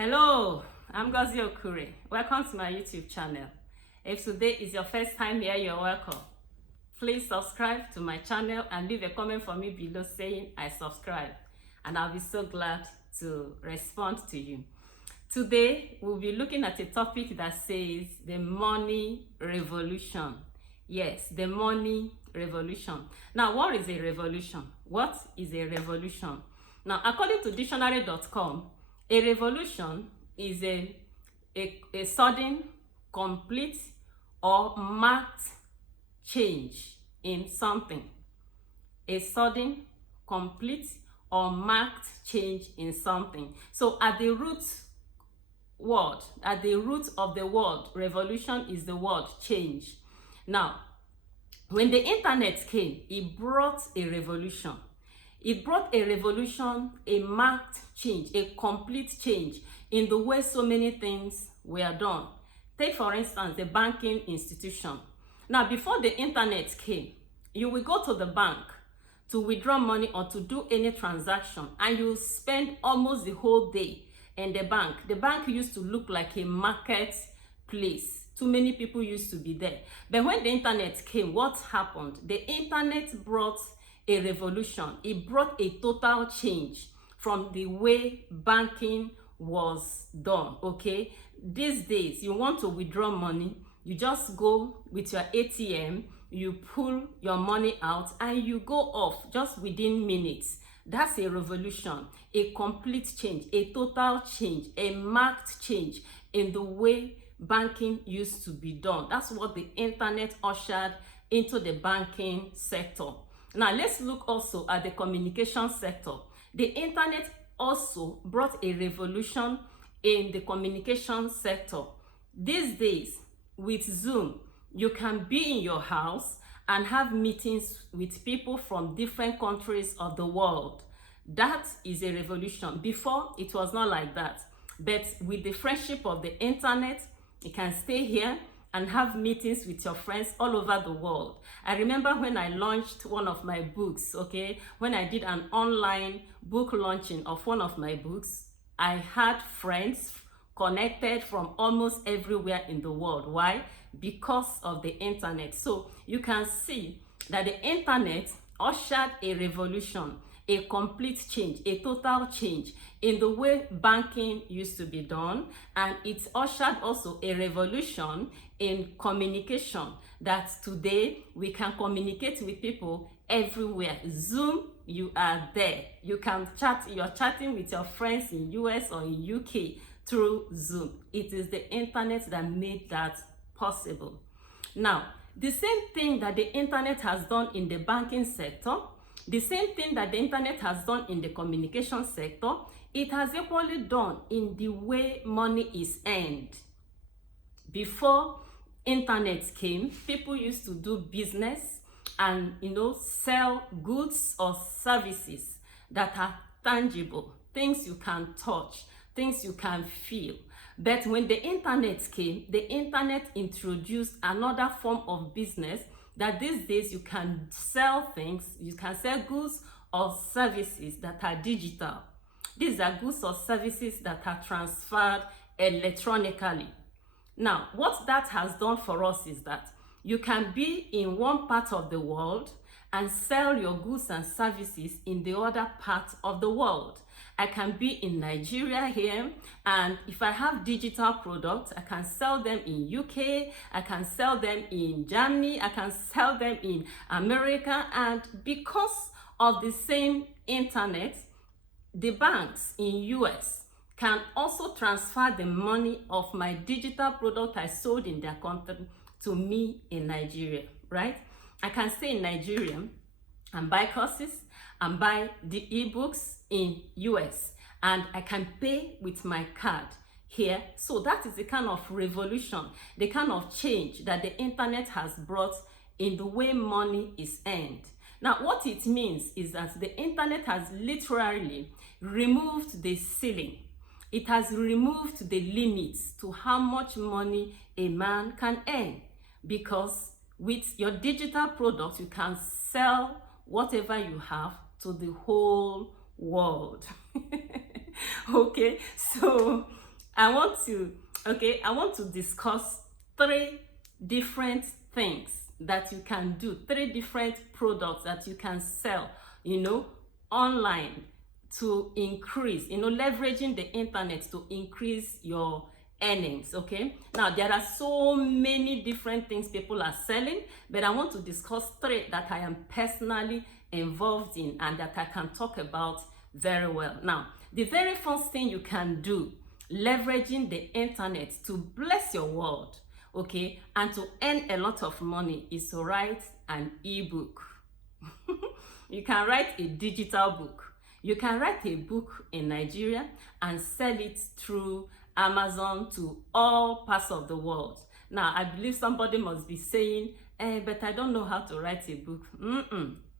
Hello, I'm Ngozi Okure. Welcome to my YouTube channel. If today is your first time here, you're welcome. Please subscribe to my channel and leave a comment for me below saying I subscribe, and I'll be so glad to respond to you. Today, we'll be looking at a topic that says the money revolution. Yes, the money revolution. Now, what is a revolution? What is a revolution? Now, according to dictionary.com, a revolution is a sudden, complete, or marked change in something. A sudden, complete, or marked change in something. So at the root of the word revolution is the word change. Now, when the internet came, it brought a revolution. It brought a revolution, a marked change, a complete change in the way so many things were done. Take, for instance, the banking institution. Now, before the internet came, you will go to the bank to withdraw money or to do any transaction, and you spend almost the whole day in the bank. The bank used to look like a market place. Too many people used to be there. But when the internet came, what happened? The internet brought a revolution. It brought a total change from the way banking was done, okay? These days, you want to withdraw money, you just go with your ATM, you pull your money out, and you go off just within minutes. That's a revolution, a complete change, a total change, a marked change in the way banking used to be done. That's what the internet ushered into the banking sector. Now, let's look also at the communication sector. The internet also brought a revolution in the communication sector. These days, with Zoom, you can be in your house and have meetings with people from different countries of the world. That is a revolution. Before, it was not like that. But with the friendship of the internet, you can stay here and have meetings with your friends all over the world. I remember when I launched one of my books, okay? When I did an online book launching of one of my books, I had friends connected from almost everywhere in the world. Why? Because of the internet. So you can see that the internet ushered a revolution, a complete change, a total change in the way banking used to be done, and it ushered also a revolution in communication, that today we can communicate with people everywhere. Zoom, you are there. You can chat, you're chatting with your friends in US or in UK through Zoom. It is the internet that made that possible. Now, the same thing that the internet has done in the banking sector, the same thing that the internet has done in the communication sector, it has equally done in the way money is earned. Before internet came, people used to do business and, sell goods or services that are tangible, things you can touch, things you can feel. But when the internet came, the internet introduced another form of business that these days you can sell things, you can sell goods or services that are digital. These are goods or services that are transferred electronically. Now, what that has done for us is that you can be in one part of the world and sell your goods and services in the other part of the world. I can be in Nigeria here, and if I have digital products, I can sell them in UK, I can sell them in Germany, I can sell them in America, and because of the same internet, the banks in US can also transfer the money of my digital product I sold in their country to me in Nigeria, right? I can stay in Nigeria and buy courses and buy the ebooks in US, and I can pay with my card here. So that is the kind of revolution, the kind of change that the internet has brought in the way money is earned. Now, what it means is that the internet has literally removed the ceiling. It has removed the limits to how much money a man can earn, because with your digital products, you can sell whatever you have to the whole world. Okay, so I want to discuss three different things that you can do, three different products that you can sell, online to increase, leveraging the internet to increase your earnings. Okay, now there are so many different things people are selling, but I want to discuss three that I am personally involved in and that I can talk about very well. Now, the very first thing you can do leveraging the internet to bless your world, okay, and to earn a lot of money is to write an ebook. You can write a digital book. You can write a book in Nigeria and sell it through Amazon to all parts of the world. Now, I believe somebody must be saying, but I don't know how to write a book.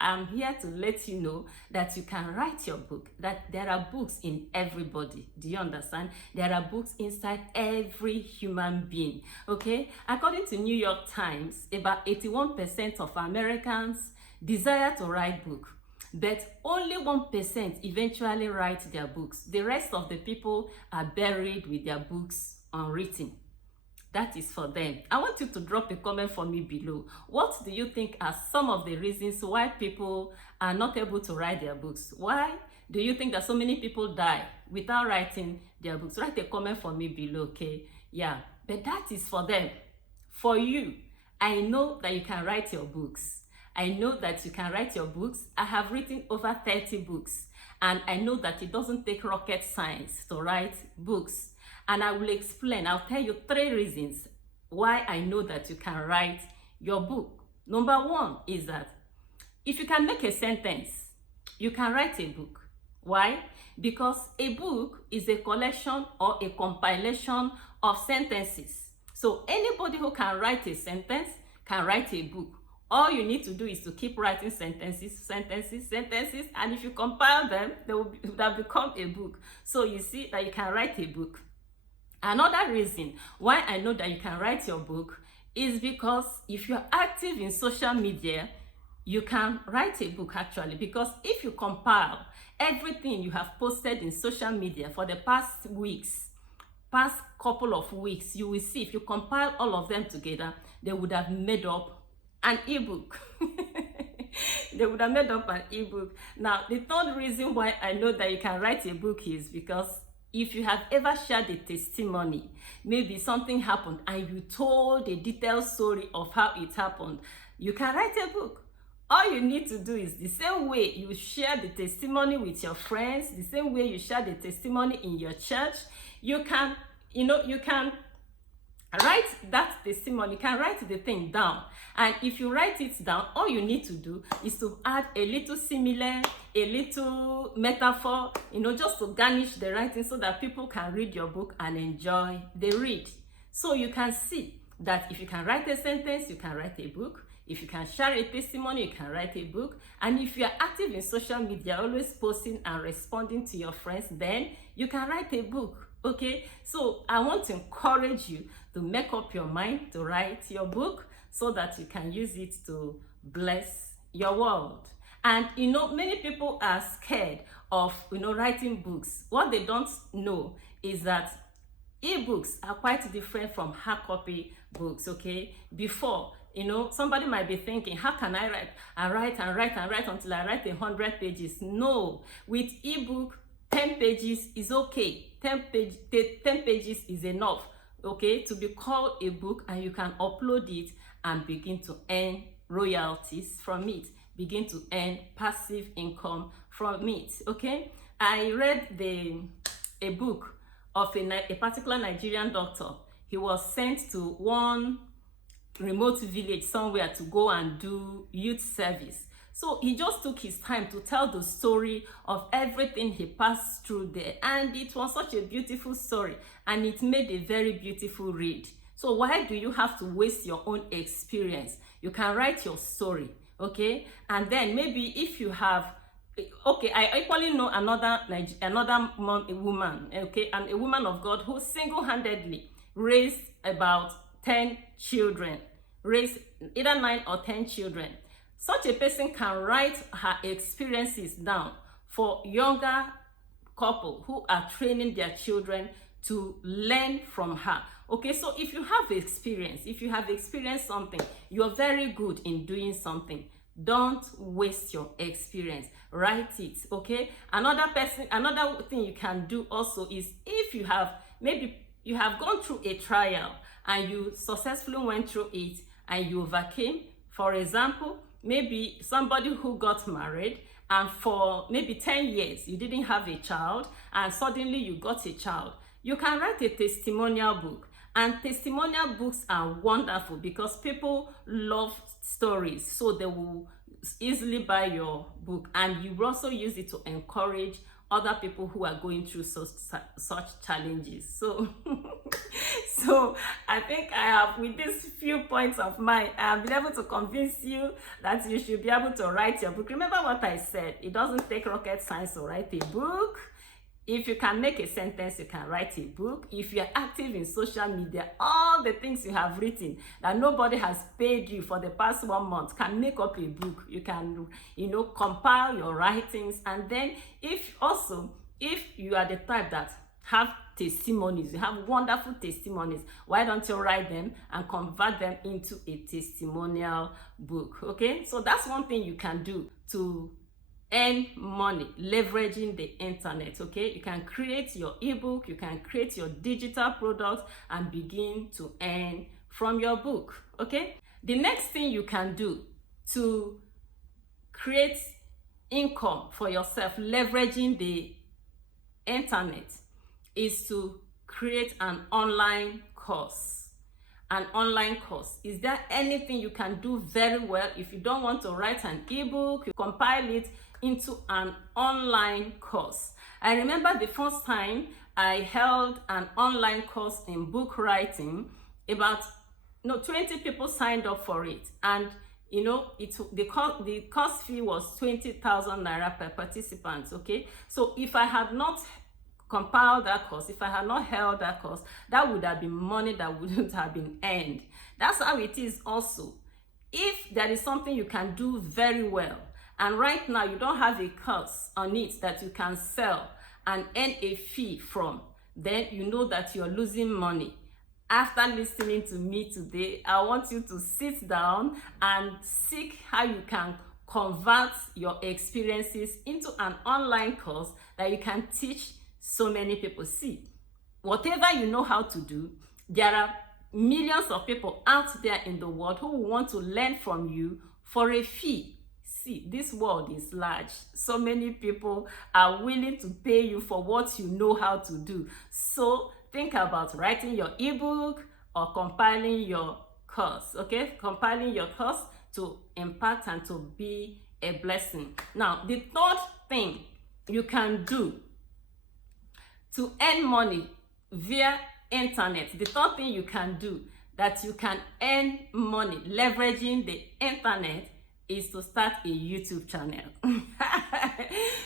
I'm here to let you know that you can write your book, that there are books in everybody. Do you understand? There are books inside every human being, okay? According to New York Times, about 81% of Americans desire to write books, but only 1% eventually write their books. The rest of the people are buried with their books unwritten. That is for them. I want you to drop a comment for me below. What do you think are some of the reasons why people are not able to write their books? Why do you think that so many people die without writing their books? Write a comment for me below, okay? Yeah, but that is for them. For you, I know that you can write your books. I know that you can write your books. I have written over 30 books, and I know that it doesn't take rocket science to write books. And I will explain, I'll tell you 3 reasons why I know that you can write your book. Number 1 is that if you can make a sentence, you can write a book. Why? Because a book is a collection or a compilation of sentences. So anybody who can write a sentence can write a book. All you need to do is to keep writing sentences, and if you compile them, they will become a book. So you see that you can write a book. Another reason why I know that you can write your book is because if you're active in social media, you can write a book actually, because if you compile everything you have posted in social media for the past couple of weeks, you will see if you compile all of them together, they would have made up an ebook. They would have made up an ebook. Now, the third reason why I know that you can write a book is because if you have ever shared a testimony, maybe something happened and you told a detailed story of how it happened, you can write a book. All you need to do is the same way you share the testimony with your friends, the same way you share the testimony in your church, you can write that testimony, you can write the thing down. And if you write it down, all you need to do is to add a little simile, a little metaphor, just to garnish the writing so that people can read your book and enjoy the read. So you can see that if you can write a sentence, you can write a book. If you can share a testimony, you can write a book. And if you are active in social media, always posting and responding to your friends, then you can write a book. Okay, so I want to encourage you to make up your mind to write your book so that you can use it to bless your world. And many people are scared of writing books. What they don't know is that ebooks are quite different from hard copy books. Okay, before somebody might be thinking, how can I write? I write until I write 100 pages. No, with ebook, 10 pages is okay. 10 pages is enough, okay, to be called a book, and you can upload it and begin to earn royalties from it, begin to earn passive income from it. Okay, I read a book of a particular Nigerian doctor. He was sent to one remote village somewhere to go and do youth service. So he just took his time to tell the story of everything he passed through there, and it was such a beautiful story, and it made a very beautiful read. So why do you have to waste your own experience? You can write your story, okay? And then maybe if you have, okay, I equally know another woman, okay, and a woman of God who single-handedly raised about 10 children, raised either 9 or 10 children. Such a person can write her experiences down for younger couple who are training their children to learn from her. Okay, so if you have experience, if you have experienced something, you're very good in doing something, don't waste your experience. Write it. Okay, another thing you can do also is, if you have, maybe you have gone through a trial and you successfully went through it and you overcame. For example, maybe somebody who got married and for maybe 10 years you didn't have a child, and suddenly you got a child. You can write a testimonial book. And testimonial books are wonderful because people love stories, so they will easily buy your book, and you also use it to encourage other people who are going through such challenges. So so I think I have, with these few points of mine, I have been able to convince you that you should be able to write your book. Remember what I said, it doesn't take rocket science to write a book. If you can make a sentence, you can write a book. If you're active in social media, all the things you have written that nobody has paid you for the past 1 month can make up a book. You can, compile your writings. And then if you are the type that have testimonies, you have wonderful testimonies, why don't you write them and convert them into a testimonial book? Okay, so that's one thing you can do to earn money, leveraging the internet. Okay, you can create your ebook, you can create your digital products and begin to earn from your book. Okay, the next thing you can do to create income for yourself leveraging the internet is to create an online course. An online course. Is there anything you can do very well? If you don't want to write an ebook, you compile it into an online course. I remember the first time I held an online course in book writing, about 20 people signed up for it, and the course fee was 20,000 naira per participant. Okay, so if I had not compiled that course, if I had not held that course, that would have been money that wouldn't have been earned. That's how it is also. If there is something you can do very well, and right now you don't have a course on it that you can sell and earn a fee from, then you know that you're losing money. After listening to me today, I want you to sit down and seek how you can convert your experiences into an online course that you can teach so many people. See, whatever you know how to do, there are millions of people out there in the world who want to learn from you for a fee. See, this world is large. So many people are willing to pay you for what you know how to do. So think about writing your ebook or compiling your course. Okay, compiling your course to impact and to be a blessing. Now, the third thing you can do to earn money via internet, the third thing you can do that you can earn money leveraging the internet is to start a YouTube channel.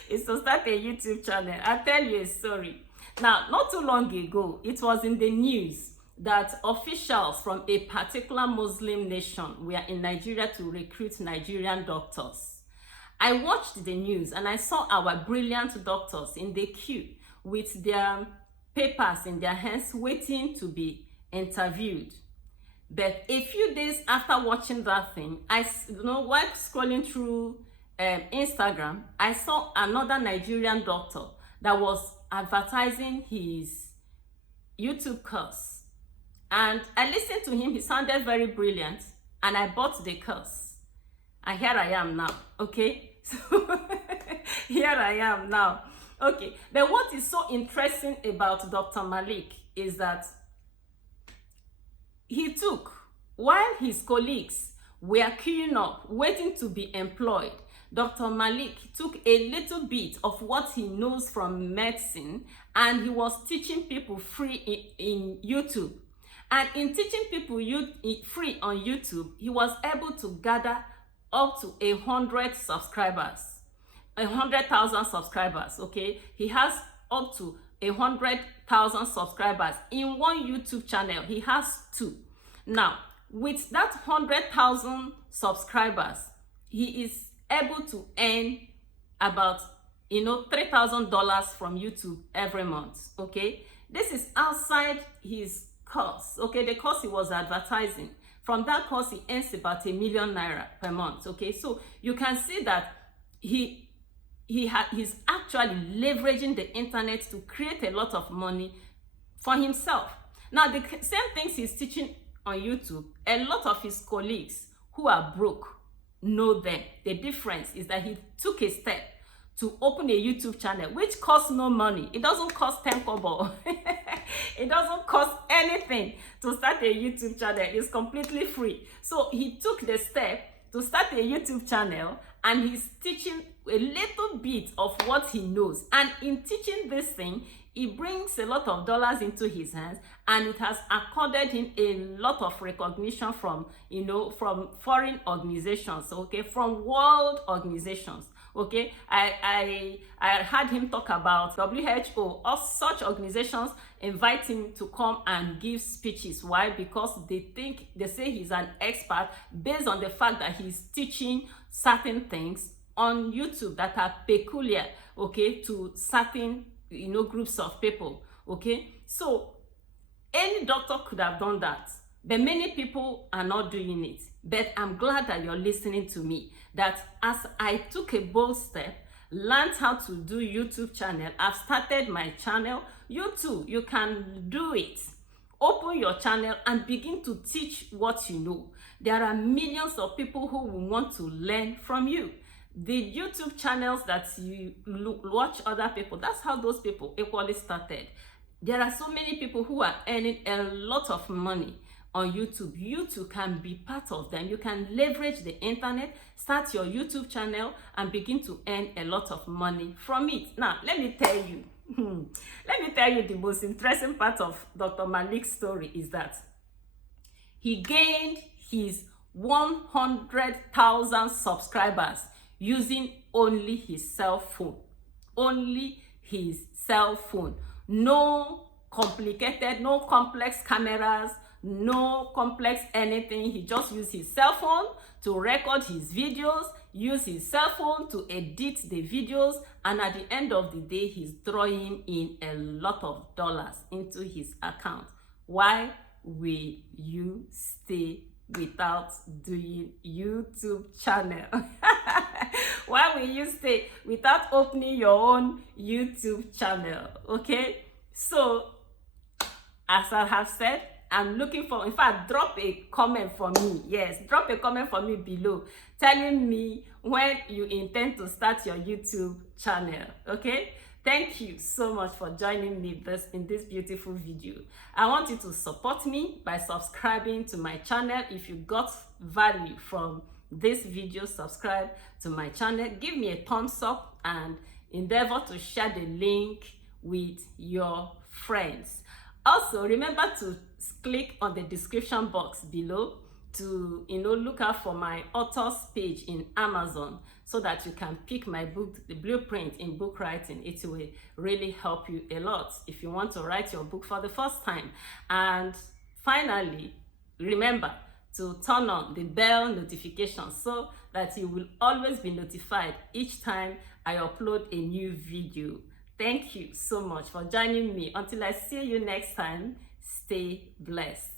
Is to start a YouTube channel. I'll tell you a story. Now, not too long ago, it was in the news that officials from a particular Muslim nation were in Nigeria to recruit Nigerian doctors. I watched the news and I saw our brilliant doctors in the queue with their papers in their hands waiting to be interviewed. But a few days after watching that thing, while scrolling through Instagram, I saw another Nigerian doctor that was advertising his YouTube course. And I listened to him, he sounded very brilliant, and I bought the course. And here I am now, okay? So here I am now. Okay, but what is so interesting about Dr. Malik is that he took, while his colleagues were queuing up, waiting to be employed, Dr. Malik took a little bit of what he knows from medicine and he was teaching people free in YouTube. And in teaching people free on YouTube, he was able to gather up to 100 subscribers. 100,000 subscribers. Okay, he has up to 100,000 subscribers in one YouTube channel. He has 2. Now, with that 100,000 subscribers, he is able to earn about $3,000 from YouTube every month. Okay, This is outside his course, okay, the course he was advertising. From that course, he earns about ₦1 million per month, okay? So you can see that he's actually leveraging the internet to create a lot of money for himself. Now, the same things he's teaching on YouTube, a lot of his colleagues who are broke know them. The difference is that he took a step to open a YouTube channel, which costs no money. It doesn't cost 10 kobo. It doesn't cost anything to start a YouTube channel. It's completely free. So he took the step to start a YouTube channel, and he's teaching a little bit of what he knows. And in teaching this thing, he brings a lot of dollars into his hands, and it has accorded him a lot of recognition from, from foreign organizations, okay, from world organizations. Okay, I had him talk about WHO or such organizations invite him to come and give speeches. Why? Because they say he's an expert based on the fact that he's teaching certain things on YouTube that are peculiar, okay, to certain groups of people. Okay, so any doctor could have done that, but many people are not doing it. But I'm glad that you're listening to me, that as I took a bold step, learned how to do YouTube channel, I've started my channel. You too, you can do it. Open your channel and begin to teach what you know. There are millions of people who will want to learn from you. The YouTube channels that you watch other people, that's how those people equally started. There are so many people who are earning a lot of money on YouTube. You too can be part of them. You can leverage the internet, start your YouTube channel, and begin to earn a lot of money from it. Now, let me tell you, the most interesting part of Dr. Malik's story is that he gained his 100,000 subscribers using only his cell phone. Only his cell phone. No complicated, no complex cameras, no complex anything. He just used his cell phone to record his videos, use his cell phone to edit the videos, and at the end of the day, he's throwing in a lot of dollars into his account. Why will you stay without doing YouTube channel? Why will you stay without opening your own YouTube channel? Okay, so as I have said, I'm looking for, in fact, drop a comment for me. Yes, drop a comment for me below telling me when you intend to start your YouTube channel. Okay, thank you so much for joining me in this beautiful video. I want you to support me by subscribing to my channel. If you got value from this video, subscribe to my channel, give me a thumbs up, and endeavor to share the link with your friends. Also, remember to click on the description box below to look out for my author's page in Amazon, so that you can pick my book, The Blueprint in Book Writing. It will really help you a lot if you want to write your book for the first time. And finally, remember to turn on the bell notification so that you will always be notified each time I upload a new video. Thank you so much for joining me. Until I see you next time, stay blessed.